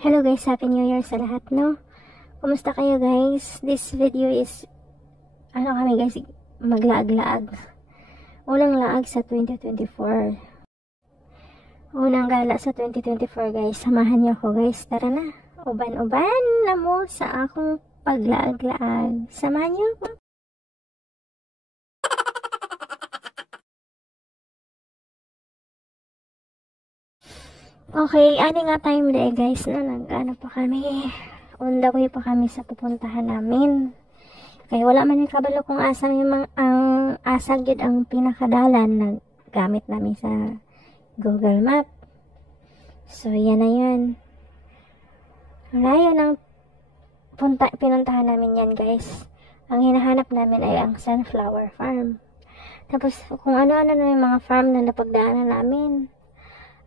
Hello guys, Happy New Year sa lahat, no? Kumusta kayo guys? This video is, kami guys, maglaag-laag. Unang laag sa 2024. Unang gala sa 2024 guys. Samahan niyo ako guys. Tara na. Uban-uban na mo sa akong paglaag-laag. Samahan niyo ako. Okay, ani nga time day guys na nag-ano pa kami. On the way pa kami sa pupuntahan namin. Kaya wala man yung kabalo kung asa yung ang asag yun ang pinakadalan na gamit namin sa Google Map. So yan na yun. Layo ng pinuntahan namin yan guys. Ang hinahanap namin ay ang sunflower farm. Tapos kung ano-ano na yung mga farm na napagdaanan namin.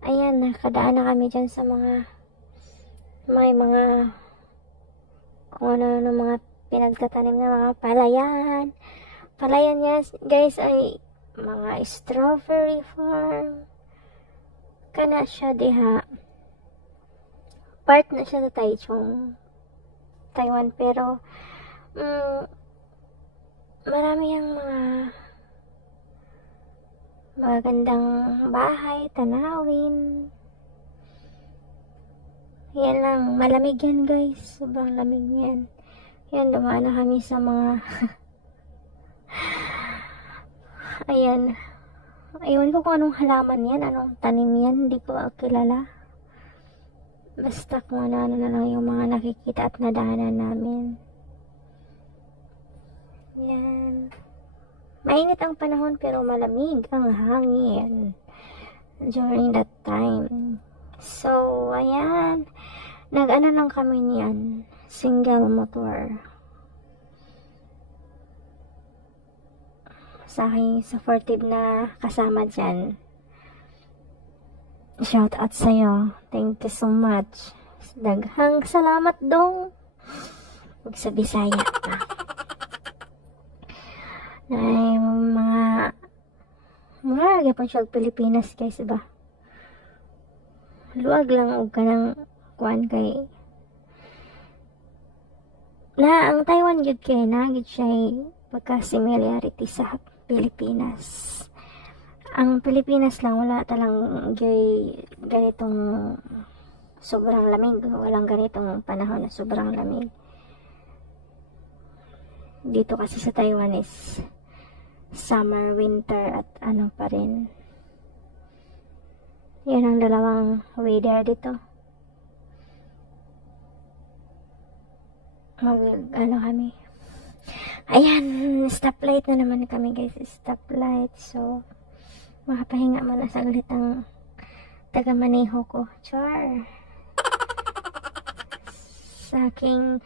Ayan, nakadaan na kami dyan sa mga kung ano mga pinagtatanim na mga palayan. Palayan niya guys ay mga strawberry farm. Kana siya diha. Part na siya sa Taiwan, pero marami yung mga magandang bahay, tanawin. Yan lang, malamig yan guys, sobrang lamig yan. Yan, dumaan na kami sa mga ayan, ayun ko kung anong halaman yan, anong tanim yan, hindi ko kilala. Basta kung ano na lang yung mga nakikita at nadaanan namin. Yan. Mainit ang panahon pero malamig ang hangin during that time. So, ayan. Nag-ano lang kami niyan. Single motor. Sa aking supportive na kasama dyan. Shout out sa'yo. Thank you so much. Daghang salamat dong. Huwag sa Bisaya pa. Ay, mga pa siya Pilipinas guys, ba? Luwag lang og kanang kuan kay na ang Taiwan gud kay na gid siya pagka-similarity sa Pilipinas. Ang Pilipinas lang wala talang ganitong sobrang lamig, walang ganitong panahon na sobrang lamig. Dito kasi sa Taiwan is summer, winter at ano pa rin. Yan ang dalawang weather dito. Kami. Ayan, stoplight na naman kami guys. Stoplight. So, makapahinga mo na saglit ang taga-maneho ko. Char. Sa aking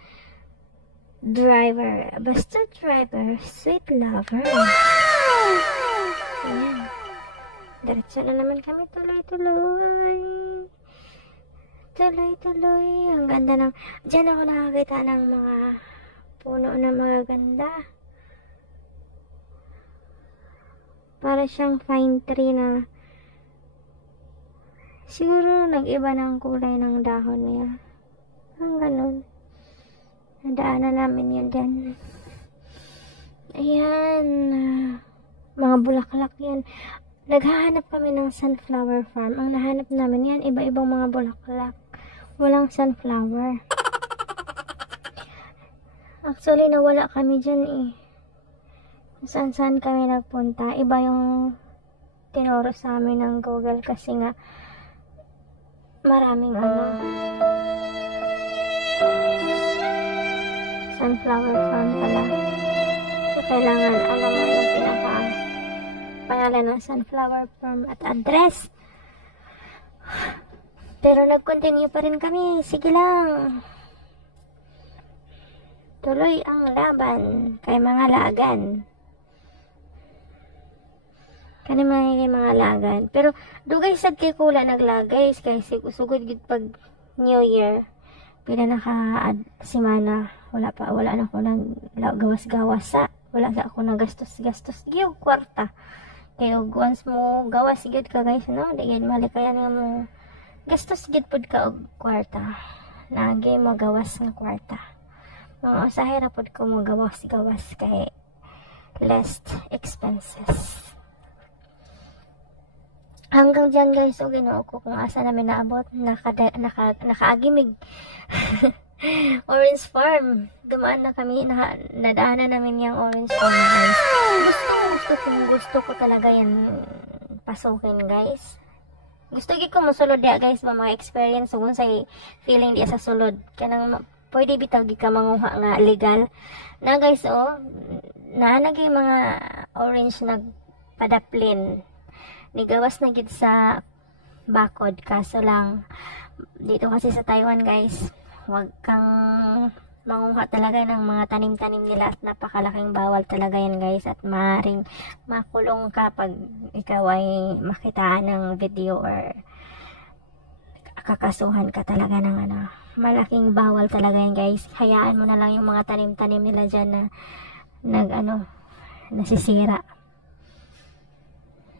driver. Basta driver. Sweet lover. Ayan. Diretso na naman kami. Tuloy-tuloy. Tuloy-tuloy. Ang ganda ng... Diyan ako nakakita ng mga puno na mga ganda. Para siyang fine tree na siguro nag-iba ng kulay ng dahon niya. Ang ganun. Nadaanan namin yun dyan. Ayan. Mga bulaklak yan. Naghahanap kami ng sunflower farm. Ang nahanap namin yan, iba-ibang mga bulaklak. Walang sunflower. Actually, nawala kami dyan eh. Saan-saan kami nagpunta. Iba yung tinuro sa amin ng Google kasi nga maraming sunflower farm pala. So, kailangan alam mo yung pangalan ng sunflower farm at address. Pero nag-continue pa rin kami. Sige lang. Tuloy ang laban kay mga lagan. Kani mga lagan. Pero dugay sad kay kula naglagay kay sugod gid pag New Year. Pila semana wala na ko nang gawas-gawas sa. Wala sa ako nang gastos gyud kwarta. Kay once mo gawas gyud ka guys no, di gyud malikayan nga mo gastos gid pud ka og kwarta. Nagi magawas nga kwarta. Mga usahay rapod ko mo gawas-gawas kay less expenses. Hanggang dyan guys, so ginoo ko kung asa namin naabot, nakaagimig. Orange Farm. Dumaan na kami, nadaanan namin yung Orange Farm guys. Gusto ko talaga yan pasukin guys. Gusto ko musulod diya guys, mga experience kung sa feeling diya sa sulod. Kanang pwede bitaw ka manguha nga legal. Na guys, naanagay mga orange nagpadaplin. Nigawas na gid sa bakod, kaso lang dito kasi sa Taiwan guys, wag kang manguha talaga ng mga tanim-tanim nila at napakalaking bawal talaga yan guys, at maaaring makulong ka pag ikaw ay makitaan ng video or kakasuhan ka talaga ng malaking bawal talaga yan guys. Hayaan mo na lang yung mga tanim-tanim nila dyan na nasisira.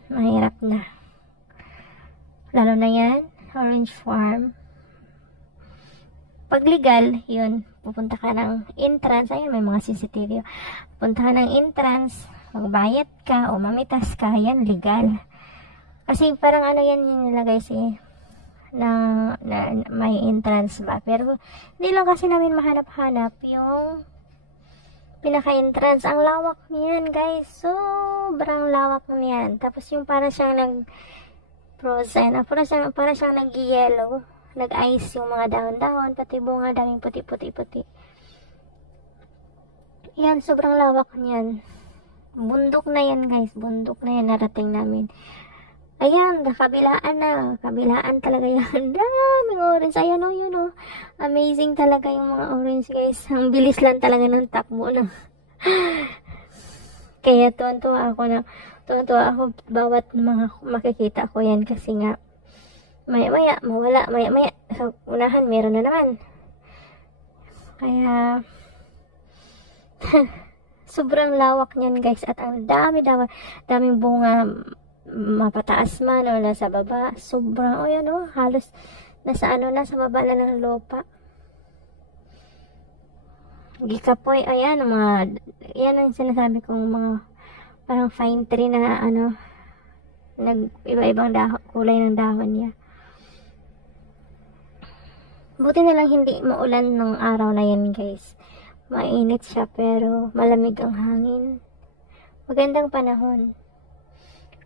Mahirap na. Lalo na yan, Orange Farm. Pag legal, yun, pupunta ka ng entrance. Ayun, may mga CCTV. Pupunta ka ng entrance, magbayad ka o mamitas ka, yan, legal. Kasi parang yan yung nilagay na may entrance ba. Pero, hindi lang kasi namin mahanap-hanap yung pinaka-entrance. Ang lawak niyan guys, sobrang lawak niyan. Tapos yung para siyang nag-frozen, para siyang nag-yellow, nag-ice yung mga dahon-dahon, pati bunga, daming puti-puti-puti. Yan, sobrang lawak niyan. Bundok na yan guys, bundok na yan narating namin. Ayan, kabilaan talaga yan. Daming orange. Ayan yun amazing talaga yung mga orange guys. Ang bilis lang talaga ng takbo na. Kaya tuwan-tuwa ako bawat mga makikita ko yan, kasi nga maya-maya mawala, maya-maya sa unahan meron na naman. Kaya sobrang lawak niyan guys, at ang daming bunga, mapataas man o nasa baba. Sobrang, halos nasa nasa baba na ng lupa. Gikapoy, yan ang sinasabi kong mga parang fine tree na iba-ibang kulay ng dahon niya. Buti na lang hindi maulan ng araw na yan guys. Mainit siya pero malamig ang hangin. Magandang panahon.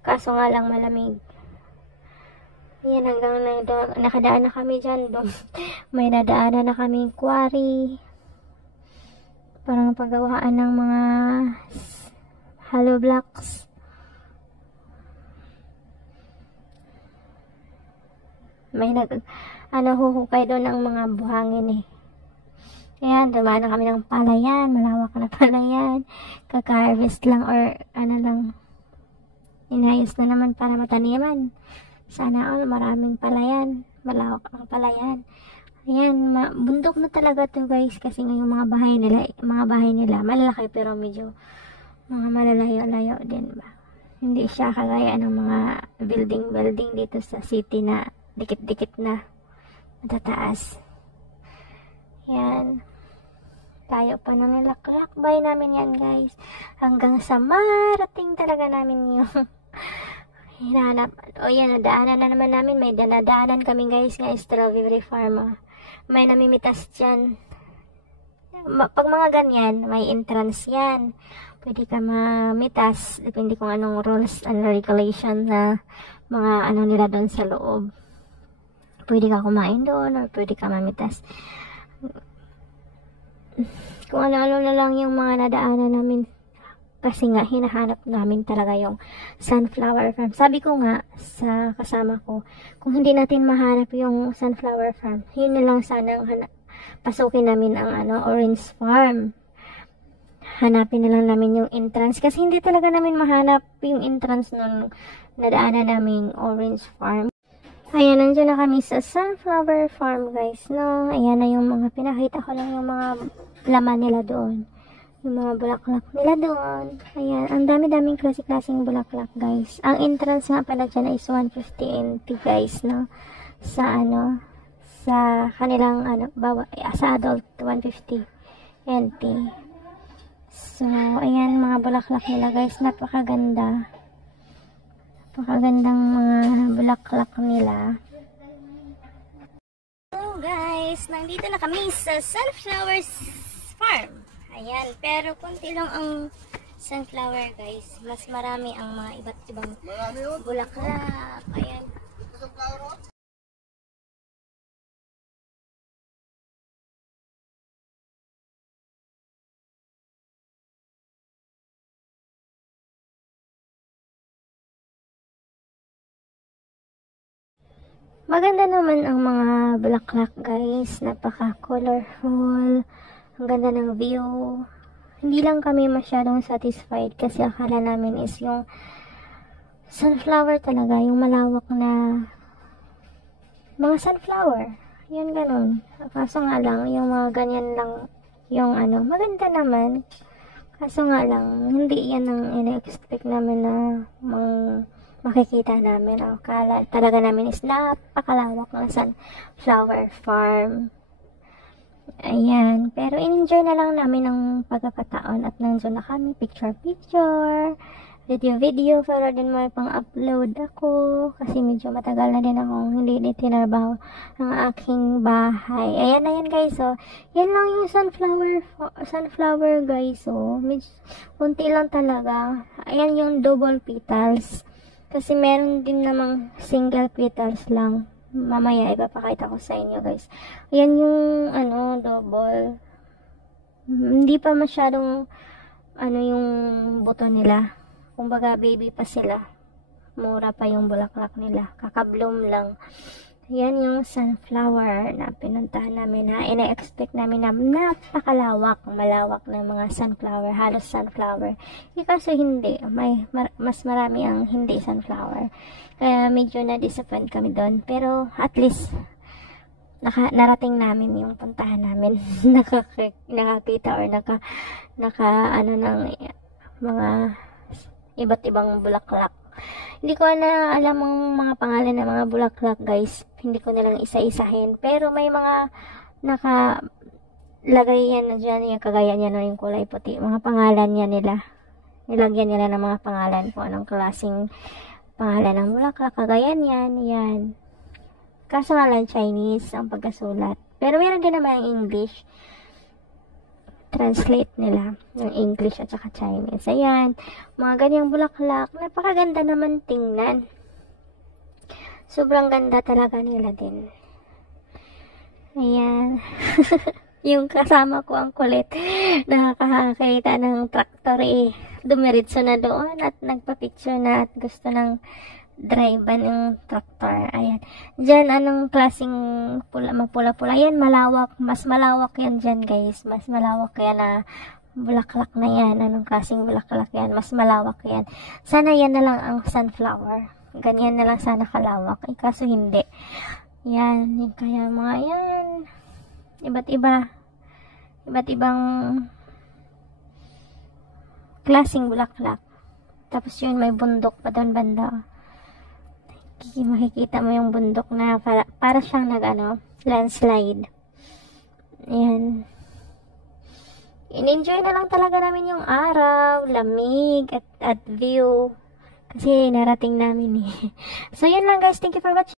Kaso nga lang malamig. Yan, hanggang nakadaan na kami dyan. May nadaanan na kaming quarry. Parang paggawaan ng mga hollow blocks. May huhukay doon ng mga buhangin Ayan, dumaan na kami ng palayan. Malawak na palayan. Kaka-harvest lang or lang. Inayos na naman para mataniman. Sana all maraming palayan. Malawak ang palayan. Ayan, bundok na talaga to guys, kasi yung mga bahay nila malalaki pero medyo mga malalayo-layo din ba. Hindi siya kagaya ng mga building dito sa city na dikit-dikit na matataas. Yan. Tayo pa na nilakbay namin yan guys. Hanggang sa marating talaga namin yung hinahanap. Yan, nadaanan na naman namin. May nadaanan kami guys nga strawberry farm. May namimitas dyan. Pag mga ganyan, may entrance yan. Pwede ka mamitas. Depende kung anong rules and regulations na mga nila doon sa loob. Pwede ka kumain doon or pwede ka mamitas. Kung ano-ano na lang yung mga nadaanan namin. Kasi nga, hinahanap namin talaga yung sunflower farm. Sabi ko nga sa kasama ko, kung hindi natin mahanap yung sunflower farm, yun na lang sana pasukin namin ang orange farm. Hanapin na lang namin yung entrance. Kasi hindi talaga namin mahanap yung entrance nung nadaanan naming orange farm. Ayan, nandiyan na kami sa sunflower farm guys, no? Ayan na yung mga pinakita ko lang yung mga laman nila doon. Yung mga bulaklak nila doon. Ayan, ang dami-daming klase-klaseng bulaklak guys. Ang entrance nga pala dyan is 150 NT guys, no? Sa sa kanilang sa adult 150 NT. So ayan mga bulaklak nila guys, napakaganda. Napakagandang mga bulaklak nila. So guys, nandito na kami sa Sunflowers Farm. Ayan, pero konti lang ang sunflower guys. Mas marami ang mga iba't ibang bulaklak. Ayan. Maganda naman ang mga bulaklak guys. Napaka-colorful. Ang ganda ng view. Hindi lang kami masyadong satisfied kasi akala namin is yung sunflower talaga. Yung malawak na mga sunflower. Yan ganun. Kaso nga lang, yung mga ganyan lang yung maganda naman. Kaso nga lang, hindi yan ang ina-expect namin na makikita namin. Akala talaga namin is napakalawak ng sunflower farm. Ayan. Pero in-enjoy na lang namin ang pagkakataon at nandun na kami. Picture, video, pero din may pang-upload ako. Kasi medyo matagal na din akong hindi tinarbaho ang aking bahay. Ayan guys. So, yan lang yung sunflower guys. So, kunti lang talaga. Ayan yung double petals. Kasi meron din namang single petals lang. Mamaya ipapakita ko sa inyo guys. Ayan yung double. Hindi pa masyadong yung buto nila. Kumbaga baby pa sila. Mura pa yung bulaklak nila. Kaka-bloom lang. Yan yung sunflower na pinuntahan namin na ina-expect namin na malawak na mga sunflower, halos sunflower. Kaso hindi, mas marami ang hindi sunflower. Kaya medyo na-disappoint kami doon. Pero at least narating namin yung puntahan namin. Nakakita or ng mga iba't ibang bulaklak. Hindi ko na alam ang mga pangalan ng mga bulaklak guys. Hindi ko na lang isa-isahin. Pero may mga nakalagay yan na dyan. Yung kagaya niya na yung kulay puti. Mga pangalan niya nila. Nilagyan nila ng mga pangalan kung anong klaseng pangalan ng bulaklak. Kagaya niyan. Yan. Kaso nga lang Chinese ang pagkasulat. Pero meron din naman yung English. Translate nila ng English at saka Chinese. Ayan, mga ganyang bulaklak. Napakaganda naman tingnan. Sobrang ganda talaga nila din. Ayan. Yung kasama ko ang kulit. Nakakakita ng traktor dumiritso na doon at nagpa-picture na at gusto ng drive-ban yung traktor. Ayan. Diyan, anong klaseng mapula-pula. Ayan, malawak. Mas malawak yan dyan, guys. Mas malawak yan na bulaklak na yan. Anong klaseng bulaklak yan. Mas malawak yan. Sana yan na lang ang sunflower. Ganyan na lang sana kalawak. Kaso hindi. Yan. Kaya mga yan. Iba't ibang klaseng bulaklak. Tapos yun, may bundok pa doon banda. Makikita mo yung bundok na para siyang landslide. Ayan. In-enjoy na lang talaga namin yung araw, lamig, at view. Kasi narating namin So, yun lang guys. Thank you for watching.